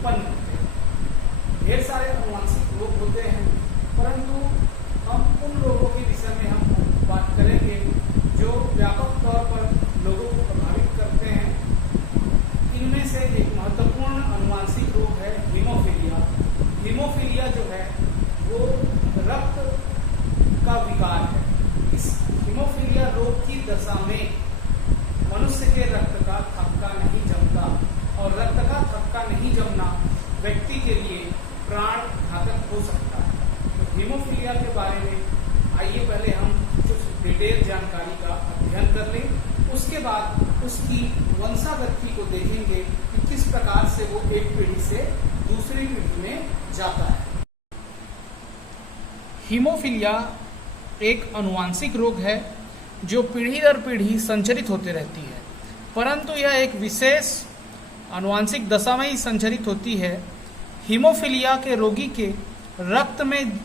उत्पन्न होते हैं। ढेर सारे अनुवांशिक रोग होते हैं, परंतु हम उन रोगों के विषय में हम बात करेंगे जो व्यापक तौर पर लोगों को प्रभावित करते हैं। इनमें से एक महत्वपूर्ण अनुवांशिक रोग है हीमोफीलिया। हीमोफीलिया जो है वो रक्त का विकार है। इस हीमोफीलिया रोग की दशा में मनुष्य के रक्त का थक्का नहीं जमता, और रक्त का थक्का नहीं जमना व्यक्ति के लिए प्राण घातक हो सकता है। तो हीमोफीलिया के बारे में आइए पहले हम कुछ डिटेल जानकारी का अध्ययन कर लें, उसके बाद उसकी वंशागति को देखेंगे कि किस प्रकार से वो एक पीढ़ी से दूसरी पीढ़ी में जाता है। हीमोफीलिया एक अनुवांशिक रोग है जो पीढ़ी दर पीढ़ी संचरित होती रहती है, परंतु यह एक विशेष अनुवांशिक दशा में ही संचरित होती है। हीमोफीलिया के रोगी के रक्त में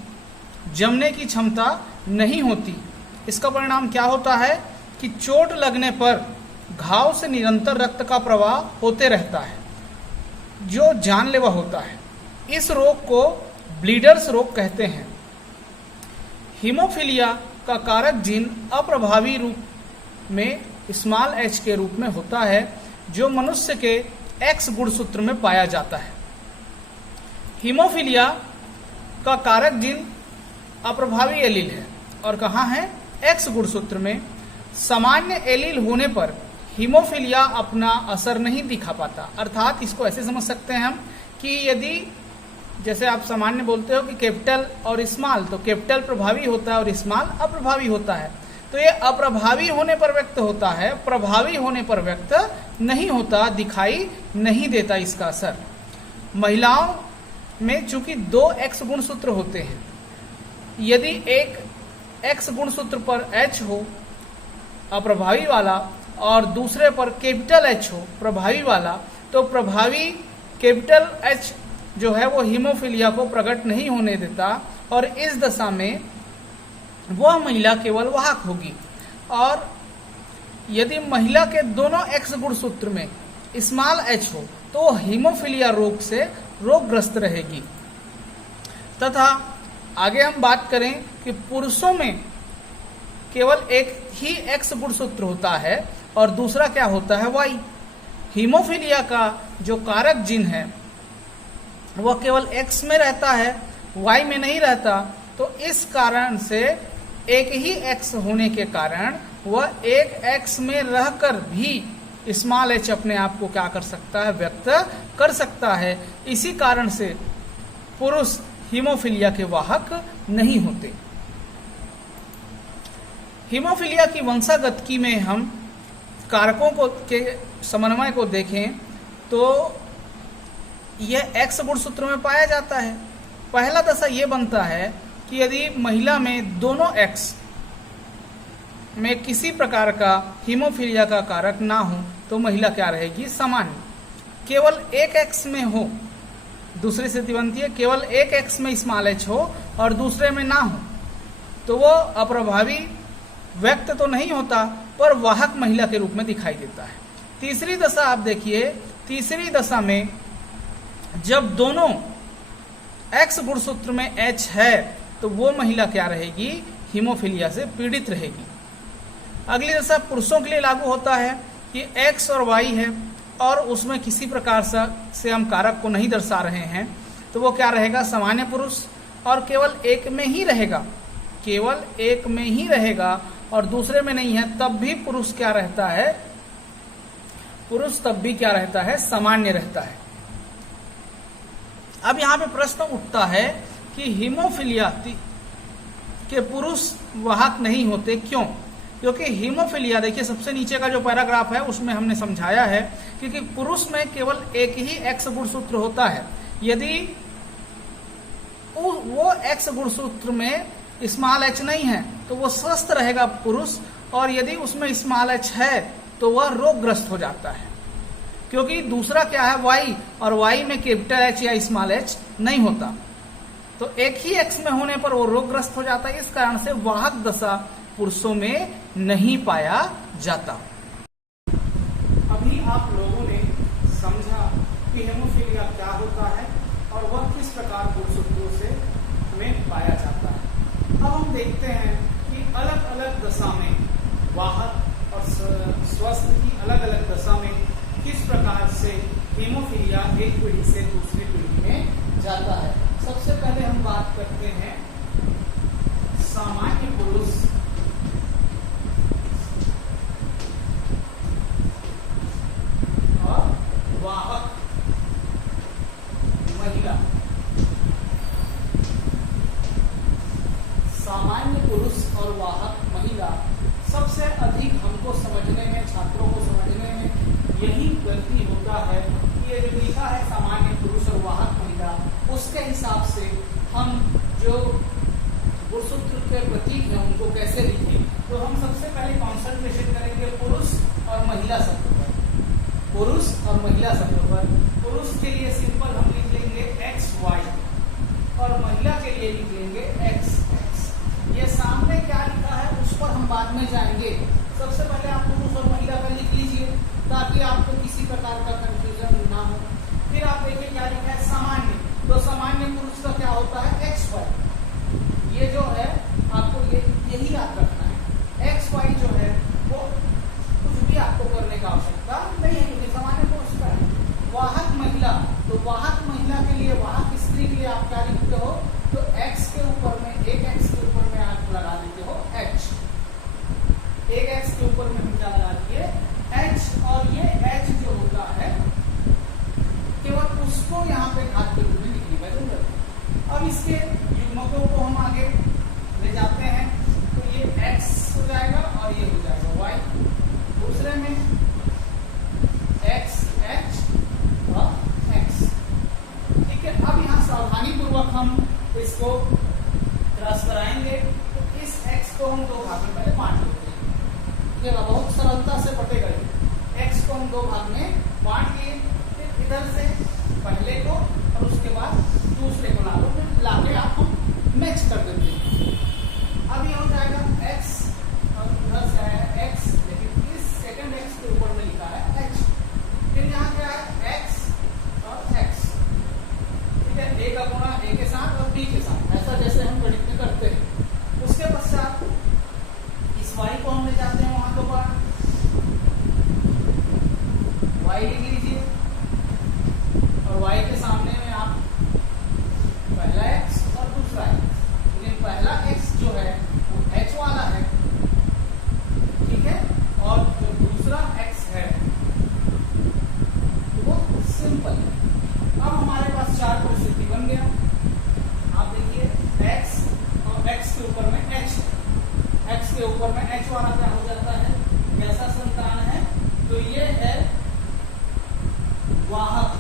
जमने की क्षमता नहीं होती। इसका परिणाम क्या होता है कि चोट लगने पर घाव से निरंतर रक्त का प्रवाह होते रहता है, जो जानलेवा होता है। इस रोग को ब्लीडर्स रोग कहते हैं। हीमोफीलिया का कारक जीन अप्रभावी रूप में स्मॉल h के रूप में होता है, जो मनुष्य के X गुणसूत्र में पाया जाता है। हीमोफीलिया का कारक जीन अप्रभावी एलील है और कहाँ है? X गुणसूत्र में। सामान्य एलील होने पर हीमोफीलिया अपना असर नहीं दिखा पाता। अर्थात इसको ऐसे समझ सकते हैं हम कि यदि जैसे आप सामान्य बोलते हो कि कैपिटल और स्मॉल, तो कैपिटल प्रभावी होता है और स्मॉल अप्रभावी होता है। तो ये अप्रभावी होने पर व्यक्त होता है, प्रभावी होने पर व्यक्त नहीं होता, दिखाई नहीं देता इसका असर। महिलाओं में चूंकि 2 X गुणसूत्र होते हैं, यदि एक X गुणसूत्र पर H हो अप्रभावी वाला और दूसरे पर कैपिटल H हो प्रभावी वाला, तो प्रभावी कैपिटल H जो है वो हीमोफीलिया को प्रकट नहीं होने देता, और इस दशा में वह महिला केवल वाहक होगी। और यदि महिला के दोनों X गुणसूत्र में स्मॉल h हो तो वह हीमोफीलिया रोग से रोगग्रस्त रहेगी। तथा आगे हम बात करें कि पुरुषों में केवल एक ही X गुणसूत्र होता है और दूसरा क्या होता है? Y। हीमोफीलिया का जो कारक जीन है वह केवल X में रहता है, Y में नहीं रहता। तो इस कारण से एक ही X होने के कारण वह एक X में रहकर भी स्मॉल h अपने आप को क्या कर सकता है? व्यक्त कर सकता है। इसी कारण से पुरुष हीमोफीलिया के वाहक नहीं होते। हीमोफीलिया की वंशागति में हम कारकों को के समन्वय को देखें तो यह X गुणसूत्र में पाया जाता है। पहला दशा यह बनता है कि यदि महिला में दोनों X में किसी प्रकार का हीमोफीलिया का कारक ना हो तो महिला क्या रहेगी? सामान्य। केवल एक X में हो, दूसरी स्थिति बनती है केवल एक X में स्मॉल h हो और दूसरे में ना हो, तो वो अप्रभावी व्यक्त तो नहीं होता पर वाहक महिला के रूप में दिखाई देता है। तीसरी दशा आप देखिए, तीसरी दशा में जब दोनों X गुणसूत्र में H है तो वो महिला क्या रहेगी? हीमोफीलिया से पीड़ित रहेगी। अगली दशा पुरुषों के लिए लागू होता है कि X और Y है और उसमें किसी प्रकार से हम कारक को नहीं दर्शा रहे हैं, तो वो क्या रहेगा? सामान्य पुरुष, और केवल एक में ही रहेगा, केवल एक में ही रहेगा और दूसरे में नहीं है, तब भी पुरुष क्या रहता है? पुरुष तब भी क्या रहता है? सामान्य रहता है। अब यहाँ पे प्रश्न उठता है कि हीमोफीलिया के पुरुष वाहक नहीं होते, क्यों? क्योंकि हीमोफीलिया, देखिए सबसे नीचे का जो पैराग्राफ है उसमें हमने समझाया है क्योंकि पुरुष में केवल एक ही X गुणसूत्र होता है। यदि वो X गुणसूत्र में स्मॉल h नहीं है तो वो स्वस्थ रहेगा पुरुष, और यदि उसमें स्मॉल h है तो वह रोगग्रस्त हो जाता है, क्योंकि दूसरा क्या है? Y, और Y में कैपिटल H या स्मॉल h नहीं होता। तो एक ही X में होने पर वो रोगग्रस्त हो जाता है। इस कारण से वाहक दशा पुरुषों में नहीं पाया जाता। अभी आप लोगों ने समझा कि हेमोफीलिया क्या क्या होता है और वह किस प्रकार गुणसूत्रों से हमें पाया जाता है। अब हम देखते हैं कि अलग अलग दशा में वाहक और स्वस्थ की अलग अलग दशा में किस प्रकार से हीमोफीलिया एक पीढ़ी से दूसरी पीढ़ी में जाता है। सबसे पहले हम बात करते हैं सामान्य पुरुष और वाहक महिला। सामान्य पुरुष और वाहक महिला सबसे अधिक हमको समझने में, छात्रों को समझने में यही गलती होता है कि ये जो लिखा है सामान्य पुरुष और वाहक महिला, उसके हिसाब से हम जो गुणसूत्र के प्रतीक हैं उनको कैसे लिखें। तो हम सबसे पहले कॉन्सेंट्रेशन करेंगे पुरुष और महिला शब्द पर। पुरुष और महिला शब्द पर पुरुष के लिए सिंपल हम लिख लेंगे XY और महिला के लिए लिख लेंगे XX। ये सामने क्या लिखा है उस पर हम बाद में जाएंगे। सबसे पहले आप पुरुष और महिला का लिख लीजिए ताकि आपको किसी प्रकार का कंफ्यूजन ना हो। फिर आप देखिए क्या लिखा है सामान्य, तो सामान्य पुरुष का क्या होता है XY। ये जो है आपको यही याद रखना है। XY जो है वो कुछ भी आपको करने का आवश्यकता नहीं है क्योंकि सामान्य पुरुष का है। वाहक महिला, तो वाहक महिला के लिए, वाहक स्त्री के लिए आप क्या लिखते हो, तो X के ऊपर में, एक X के ऊपर में आप लगा देते हो H। एक X के ऊपर में हम क्या लगा दिए H, और ये H जो होता है केवल उसको यहाँ पे घात के रूप में लिखने का जरूरत है। अब इसके युग्मकों को हम आगे ले जाते हैं तो ये X हो जाएगा और ये हो जाएगा Y। दूसरे में X H और X। ठीक है, अब यहाँ सावधानी पूर्वक हम इसको क्रॉस कराएंगे तो इस X को हम दो भाग में पहले बांट लेते हैं। ये बहुत सरलता से बटेगा। X को हम दो भाग में बांट लिए, फिर इधर से पहले को और उसके बाद दूसरे को लाके आप हम मैच कर देते हैं। अब ये हो जाएगा X और इधर से आया X, लेकिन इस सेकंड X के ऊपर में लिखा है H। फिर यहाँ क्या है X और X। ठीक है, A का गुणा A के साथ और B के साथ, ऐसा जैसे हम गणित में करते हैं। उसके पश्चात इस Y को हम ले जाते हैं वहां के ऊपर, Y लिख लीजिए और Y के सामने में आप पहला X और दूसरा X, लेकिन पहला X जो है वो H वाला है। ठीक है, और जो दूसरा X है वो सिंपल है। अब हमारे पास चार परिस्थिति बन गया। आप देखिए X और X के ऊपर में H है, X के ऊपर में H वाला क्या हो जाता है, कैसा संतान है, तो ये है वाहक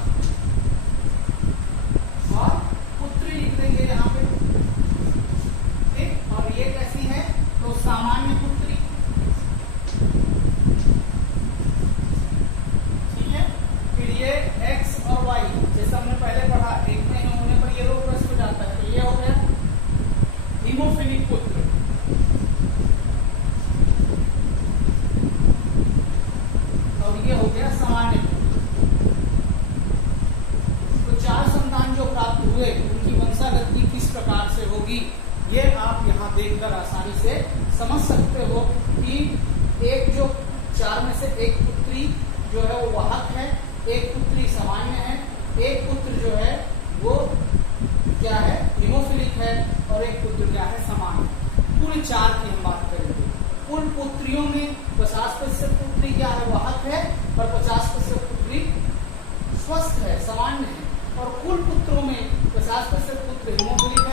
और पुत्री लिख देंगे यहाँ पे। ठीक, और ये कैसी है, तो सामान्य पुत्री। ठीक है, फिर ये X और Y जैसा हमने पहले पढ़ा, एक में होने पर ये रोग ग्रस्त हो जाता है, तो ये हो गया हीमोफिलिक पुत्र। और ये हो गया सामान्य पुत्र। तो चार संतान जो प्राप्त हुए उनकी वंशागति किस प्रकार से होगी, ये आप यहाँ देखकर आसानी से समझ सकते हो कि एक जो चार में से एक पुत्री जो है वो वाहक है, एक पुत्री सामान्य है, एक पुत्र जो है वो क्या है, हीमोफिलिक है, और एक पुत्र क्या है, सामान्य। पूरे चार की हम बात करेंगे। कुल पुत्रियों में 50% पुत्री क्या है, वाहक है, और 50% पुत्री स्वस्थ है, सामान्य है। और कुल पुत्रों में 50% पुत्र हीमोफिलिक